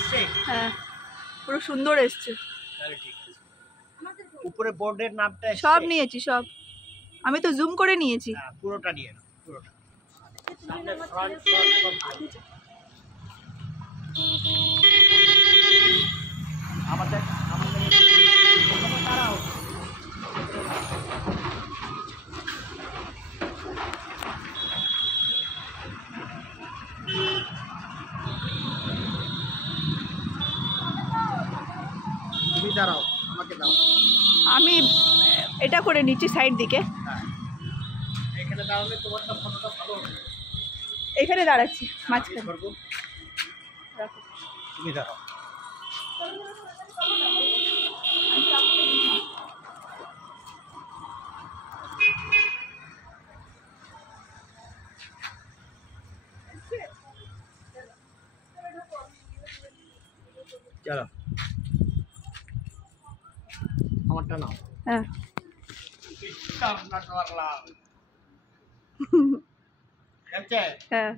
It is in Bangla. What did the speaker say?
আসছে? হ্যাঁ, পুরো সুন্দর এসছে। তাহলে ঠিক আছে। উপরে বোর্ডের নামটা এসছে? সব নিয়েছি, সব। আমি তো জুম করে নিয়েছি। হ্যাঁ, পুরোটা নিয়ে নাও, পুরোটা। সামনে front সব। আমাদের ওখানে দাঁড়াও। তুমি দাঁড়াও, আমাকে দাও। আমি এটা করে নিচ্ছি সাইড দিকে। হ্যাঁ, এখানে দাঁড়ালে তোমারটা ফটোটা ভালো হবে। এখানে দাঁড়াচ্ছি আমি মাঝখানে। ধরবো, রাখো। তুমি দাঁড়াও। চলো, আমারটা নাও। হ্যাঁ, আপনার মারলাম। হ্যাঁ।